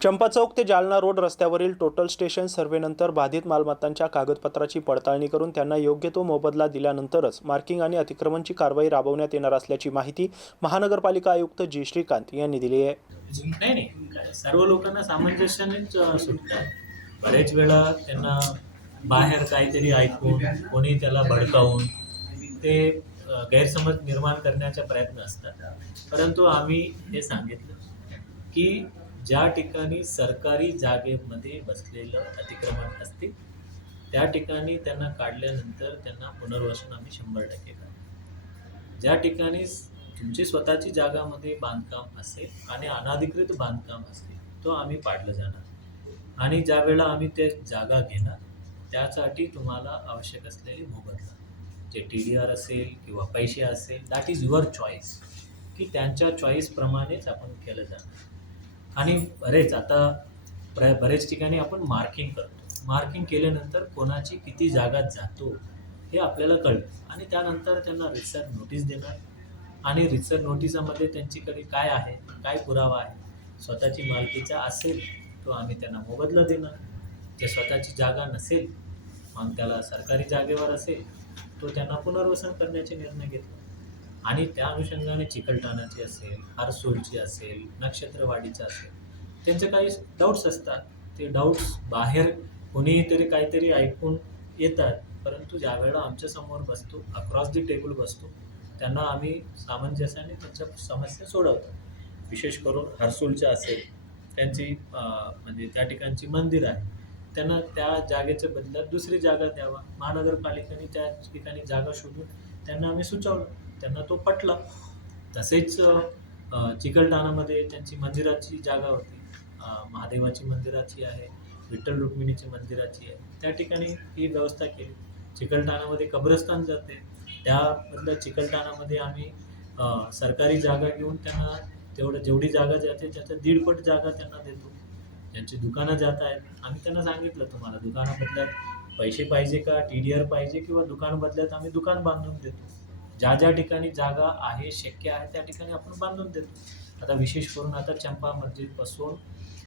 चंपा चौक ते जालना रोड रस्त्यावरील total station सर्व्हेनंतर बाधित मालमत्तांच्या कागदपत्राची पडताळणी करून त्यांना योग्य तो मोबदला दिल्यानंतरच मार्किंग आणि अतिक्रमणची कारवाई राबवण्यात येणार असल्याची माहिती महानगरपालिका आयुक्त जी. श्रीकांत यांनी दिली आहे. नाही नाही. सर्व लोकांना सामंजस्यानेच सुटतात बरेच वेळा त्यांना बाहेर काहीतरी ऐकून कोणी त्याला भडकावून ते गैरसमज निर्माण करण्याचा प्रयत्न असतात. परंतु आम्ही हे सांगितलं की ज्या ठिकाणी सरकारी जागेमध्ये बसलेलं अतिक्रमण असते त्या ठिकाणी त्यांना काढल्यानंतर त्यांना पुनर्वसन आम्ही शंभर टक्के करू ज्या ठिकाणी तुमची स्वतःची जागामध्ये बांधकाम असेल आणि अनाधिकृत बांधकाम असेल तो आम्ही पाडलं जाणार. आणि ज्या वेळेला आम्ही ते जागा घेणार त्यासाठी तुम्हाला आवश्यक असलेली मोबदला जे टी डी आर असेल किंवा पैसे असेल दॅट इज युअर चॉईस की त्यांच्या चॉईसप्रमाणेच आपण केलं जाणार. आणि बरेच आता प्र बरेच ठिकाणी आपण मार्किंग करतो. मार्किंग केल्यानंतर कोणाची किती जागा जातो हे आपल्याला कळतं. आणि त्यानंतर त्यांना रिसर नोटीस देणार. आणि रिसर नोटिसामध्ये त्यांच्याकडे काय आहे काय पुरावा आहे स्वतःची मालकीचा असेल तो आम्ही त्यांना मोबदला देणार. जे स्वतःची जागा नसेल मग त्याला सरकारी जागेवर असेल तो त्यांना पुनर्वसन करण्याचे निर्णय घेतला आणि त्या अनुषंगाने चिकलठाणाची असेल हारसोलची असेल नक्षत्रवाडीचं असेल त्यांचे काही डाऊट्स असतात. ते डाऊट्स बाहेर कोणीही तरी काहीतरी ऐकून येतात. परंतु ज्यावेळेला आमच्यासमोर बसतो अक्रॉस दी टेबल बसतो त्यांना आम्ही सामंजस्याने त्यांच्या समस्या सोडवतो. विशेष करून हरसूलच्या असेल त्यांची म्हणजे त्या ठिकाणची मंदिर आहे त्यांना त्या जागेच्या बदल्यात दुसरी जागा द्यावा. महानगरपालिकेने त्या ठिकाणी जागा शोधून त्यांना आम्ही सुचवलं. त्यांना तो पटला. तसेच अं, चिकलठाणामध्ये त्यांची मंदिराची जागा होती. महादेवाची मंदिराची आहे विठ्ठल रुक्मिणीची मंदिराची आहे. त्या ठिकाणी ही व्यवस्था केली. चिकलठाणामध्ये कब्रस्तान जाते. त्याबद्दल चिकलठाणामध्ये आम्ही सरकारी जागा घेऊन त्यांना तेवढं जेवढी जागा जाते त्याच्या दीडपट जागा त्यांना देतो. ज्यांची दुकानं जात आहेत. आम्ही त्यांना सांगितलं तुम्हाला दुकानाबदल्यात पैसे पाहिजे का? टी डी आर पाहिजे किंवा दुकान बदल्यात आम्ही दुकान बांधून देतो. ज्या ज्या ठिकाणी जागा आहे शक्य आहे त्या ठिकाणी आपण बांधून देतो. आता विशेष करून आता चंपा मस्जिदपासून